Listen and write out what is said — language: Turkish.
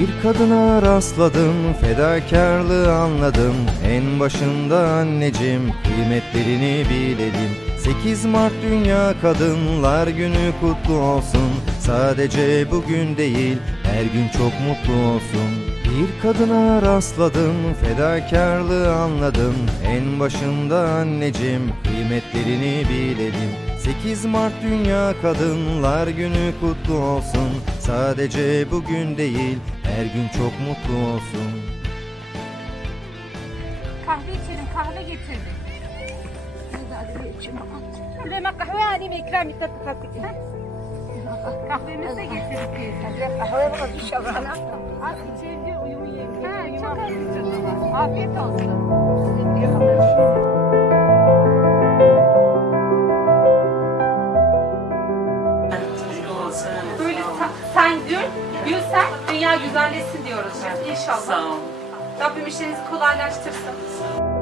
Bir kadına rastladım, fedakarlığı anladım. En başında anneciğim, kıymetlerini bilelim. 8 Mart Dünya Kadınlar Günü kutlu olsun. Sadece bugün değil, her gün çok mutlu olsun. Bir kadına rastladım, fedakarlığı anladım. En başında anneciğim, kıymetlerini bilelim. 8 Mart Dünya Kadınlar Günü kutlu olsun. Sadece bugün değil, her gün çok mutlu olsun Kahve içelim, kahve getirdim. Süleyman kahve alayım, ikram et tatlı Kahvemizi de getirdik. Kahve bir şabrana. Az içince uyumu yiyelim. Ha, çok az ama. Afiyet olsun. Sen gül, gül sen, dünya güzelleşsin diyoruz biz inşallah. Sağ ol. Rabbim işlerinizi kolaylaştırsın.